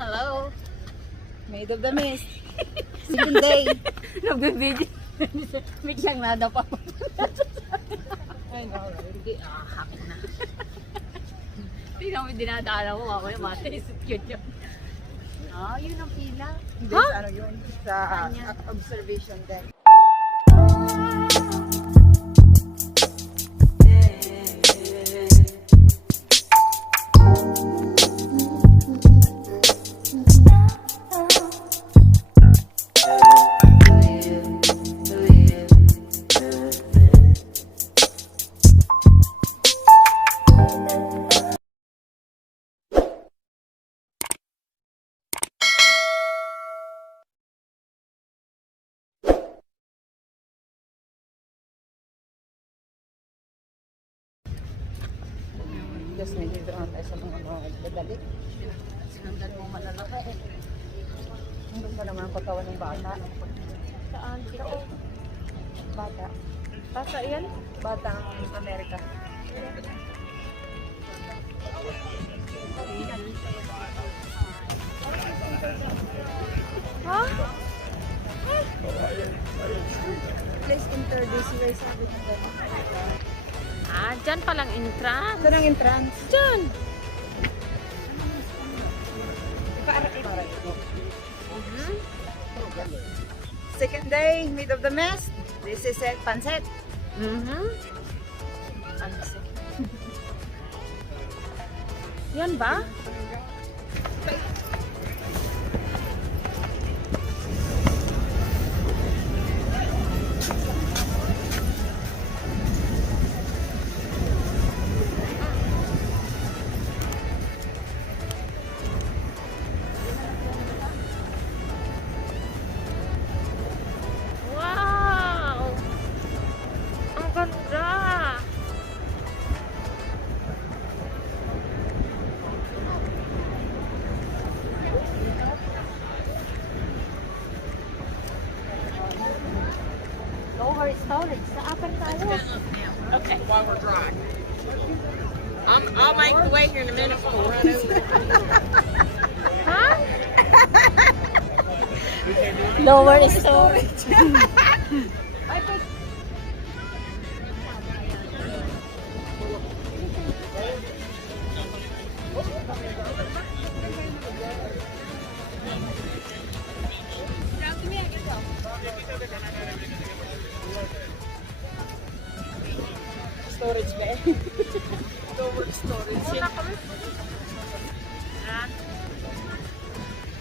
Hello. Maid of the Mist. Second day. Nagbibigay. Biglang nada pa. Ay, no. Hindi. Hakit na. Hindi namin dinadala mo. Ako yung mata. Cute yun. Yun ang pila. Hindi, Huh? sa ano yun? Sa observation deck. Just medyo doon tayo sa mga dadali. Sinundan mo malalaki eh. Hindi pa naman ang katawan ng bata. Saan? Ito. Bata. Bata yan? Batang Amerika. Ha? Please enter this way, sabi ko doon. Dyan palang entrance. Ito ang entrance. Dyan. Second day, Maid of the Mist. This is it, Pansit. Pansit. Yan ba? Wow! Ang ganda! Lower storage sa upper tayo. Okay, while we're dry. I'll make the way here in a minute for we'll run over. Ha? Lower storage. Storage ba eh? Storage.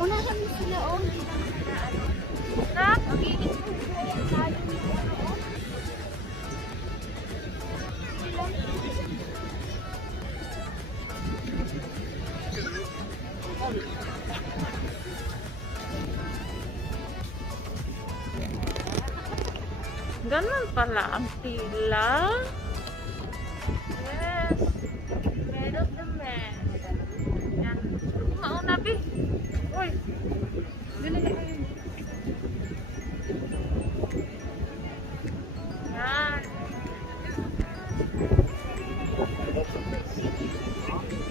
Unahan mo sila, oh. Na? Mag-init mo sila yung lalim mo. Ganun pala ang pila. Yes. Maid of the Mist. Yan. Mauna, Bi. Uy. Dali na kayo. Yan.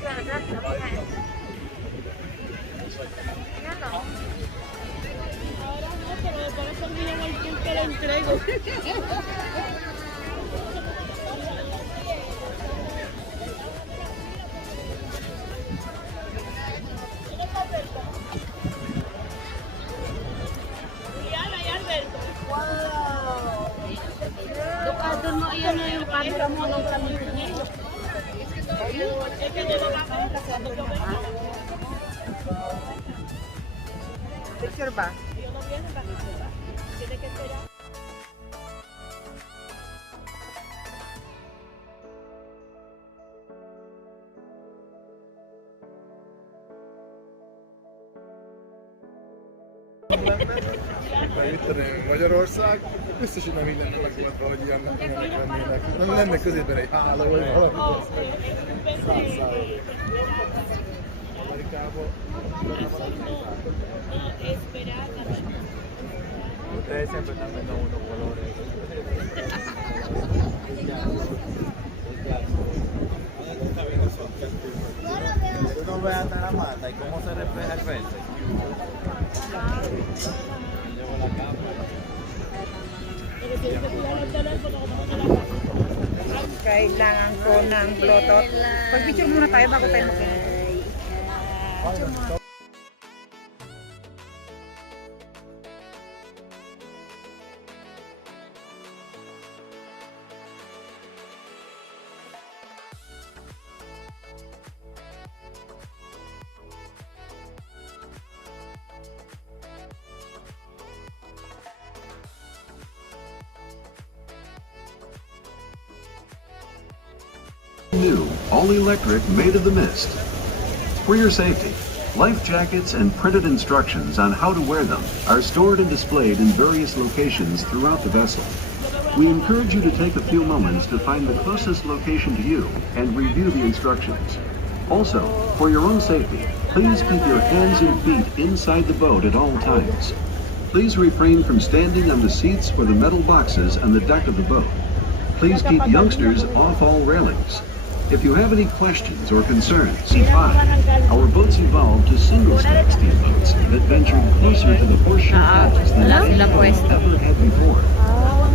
Yan, yan, o. Doon mo, iyan na yung camera mo nung kami. Picture ba? Magyarország biztos, hogy nem így lenne megmutatva, hogy ilyennek lennének. Nem lenne középen egy hála, vagy valami. Amerikában. Ustedes siempre están viendo unos colores. No, vuelve hasta la mata y cómo se refleja el verde. Llevo la capa. Kailangan ko ng Bluetooth. Pag-picture muna tayo bago tayo mag New, all-electric Maid of the Mist. For your safety, life jackets and printed instructions on how to wear them are stored and displayed in various locations throughout the vessel. We encourage you to take a few moments to find the closest location to you and review the instructions. Also, for your own safety, please keep your hands and feet inside the boat at all times. Please refrain from standing on the seats or the metal boxes on the deck of the boat. Please keep youngsters off all railings. If you have any questions or concerns, our boats evolved to single-stack steamboats that ventured closer to the horseshoe falls than any boat ever had before.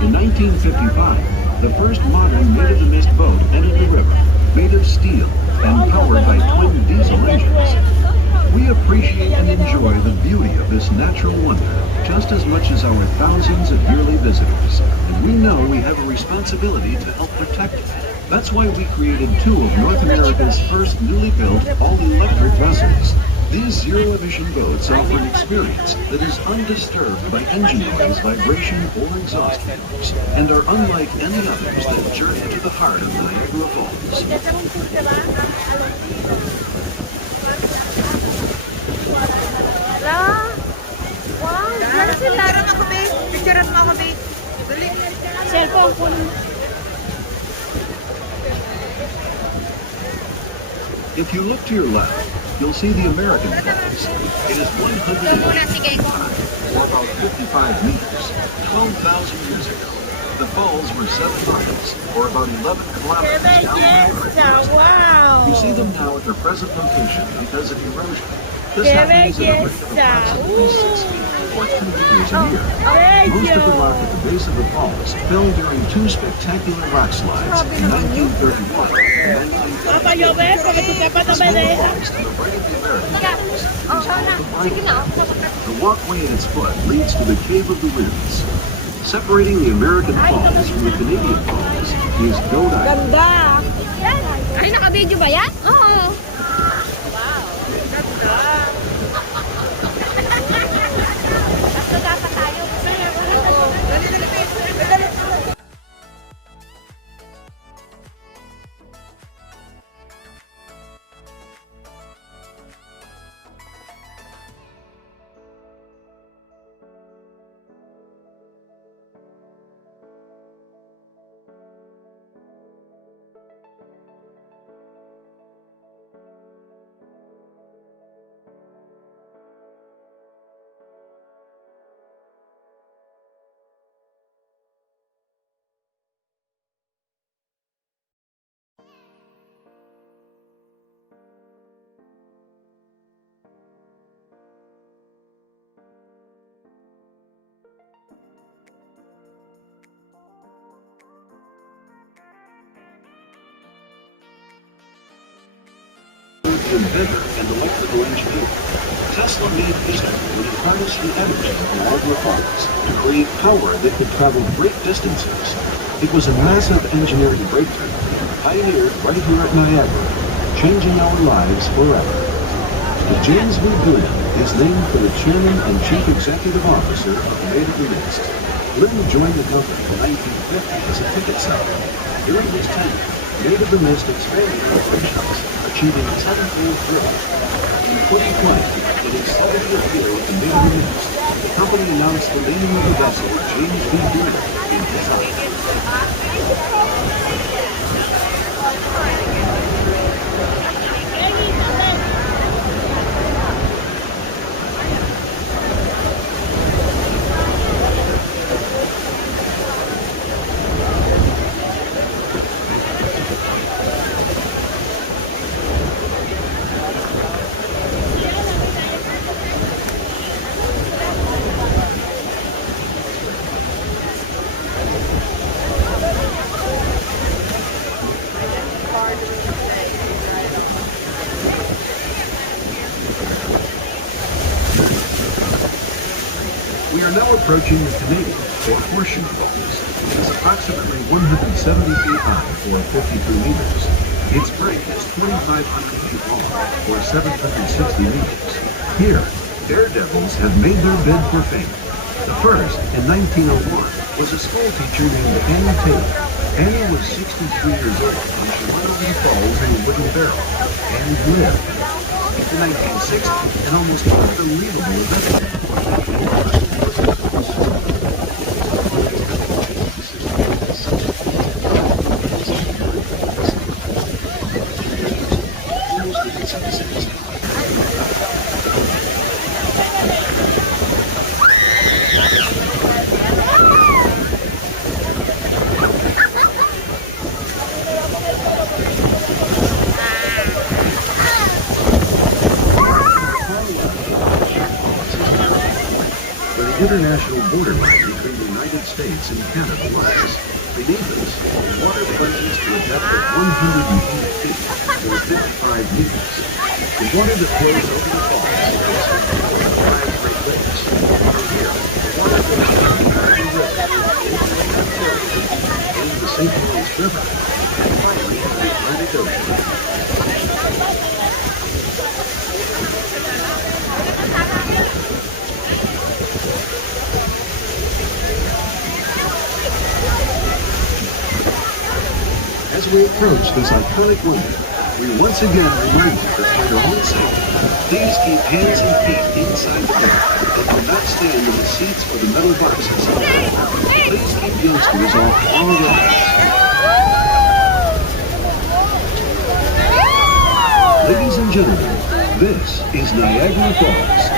In 1955, the first modern Maid of the Mist boat entered the river, made of steel and powered by twin diesel engines. We appreciate and enjoy the beauty of this natural wonder just as much as our thousands of yearly visitors, and we know we have a responsibility to help protect it. That's why we created two of North America's first newly built all-electric vessels. These zero-emission boats offer an experience that is undisturbed by engine noise, vibration, or exhaust fumes, and are unlike any others that journey to the heart of Niagara Falls. Wow, dyan sila. Picturean mo ako, babe. Dali. Cellphone po. If you look to your left, you'll see the American Falls. It is 100 feet high, or about 55 meters. 12,000 years ago, the falls were 7 miles, or about 11 kilometers down the river. Wow! You see them now at their present location because of erosion. This happens at a rate of approximately 6 feet, or 2 meters a year. Most of the rock at the base of the falls fell during two spectacular rock slides in 1931 and 1938. The small falls to the right of the American Falls is called the Maid. The walkway at its foot leads to the Cave of the Winds. Separating the American Falls from the Canadian Falls is Goat Island. Ganda! Ay, naka-video ba yan? Oo. The inventor and electrical engineer. Tesla made history when he harnessed the energy of Niagara Falls to create power that could travel great distances. It was a massive engineering breakthrough, pioneered right here at Niagara, changing our lives forever. The James V. Glenn is named for the chairman and chief executive officer of Maid of the Mist. Glenn joined the company in 1950 as a ticket seller. During his tenure, Maid of the Mist expanded operations, achieving tenfold growth. In 2020, in its 70th year with the Maid of the Mist, the company announced the naming of the vessel James V. Glenn in his honor. are now approaching the Canadian, or Horseshoe Falls. It is approximately 170 feet high, or 52 meters. Its break is 2,500 feet long, or 760 meters. Here, daredevils have made their bid for fame. The first, in 1901, was a school teacher named Annie Taylor. Annie was 63 years old when she went over the falls in a wooden barrel and lived. In 1960, an almost unbelievable event. International border line between the United States and Canada lies. Beneath us, the water plunges to a depth of 108 feet, or 55 meters. The water that flows over the falls is from the 5 Great Lakes. From here, the water goes down the Niagara River, into the St. Lawrence River, and finally into the Atlantic Ocean. As we approach this iconic wonder, we once again remind you that for your own sake, please keep hands and feet inside the car and do not stand in the seats or the metal boxes. Please keep youngsters off all rides. Ladies and gentlemen, this is Niagara Falls.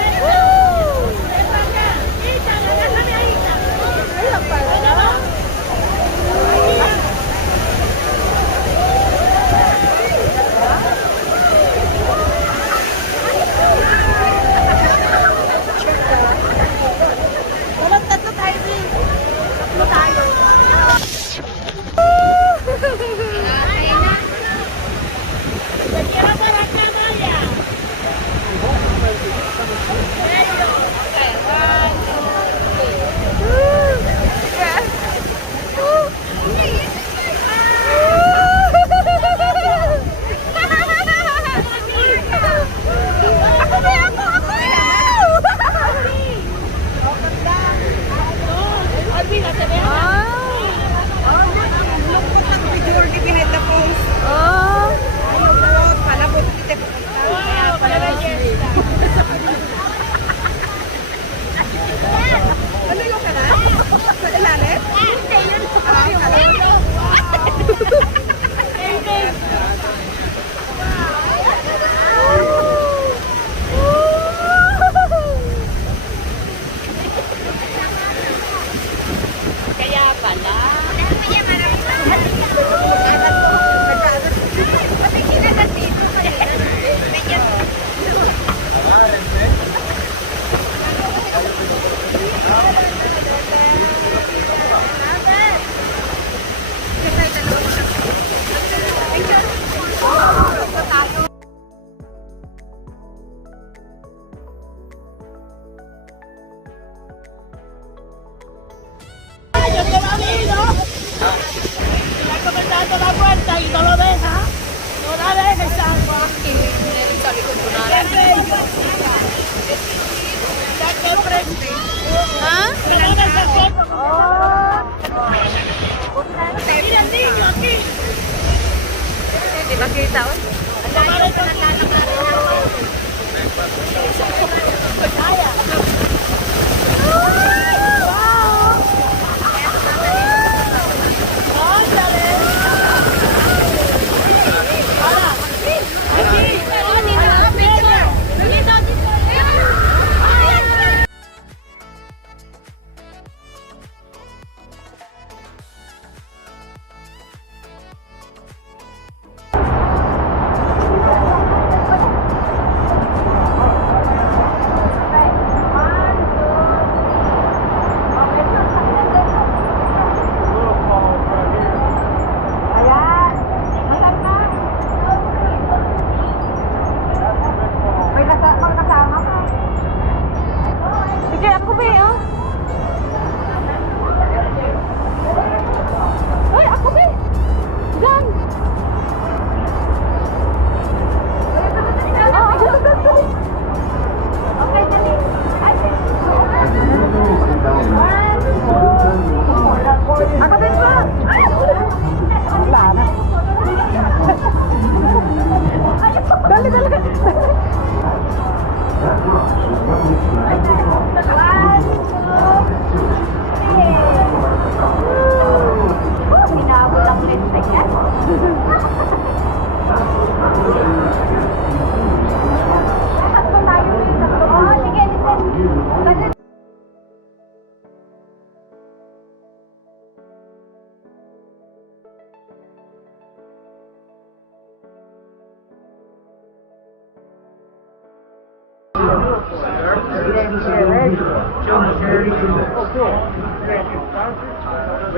We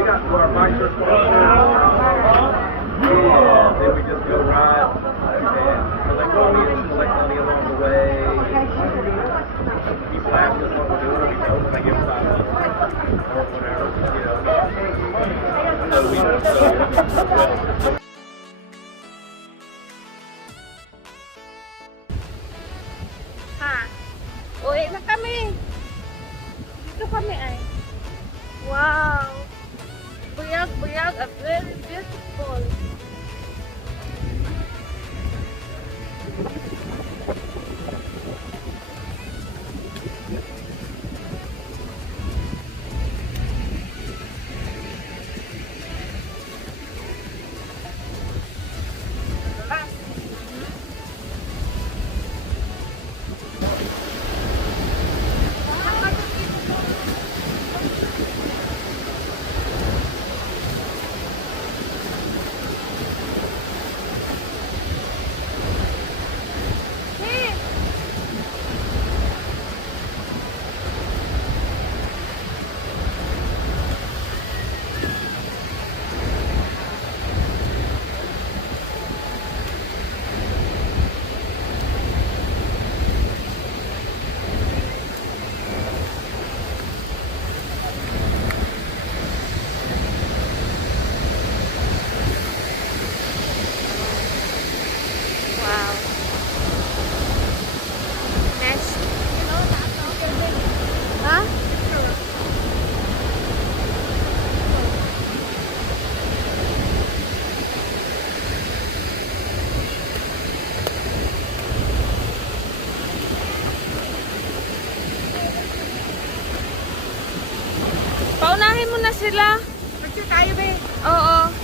got our bikes are and then we just go ride. And like money along the way. People ask us what we're doing, we tell them they give us $5 or whatever, you know. So we Ha? Uwi na kami. Dito kami ay. Wow. Buyag at very beautiful. Wow. Next. Ha? Paunahin mo na sila. Picture tayo, be. Oo.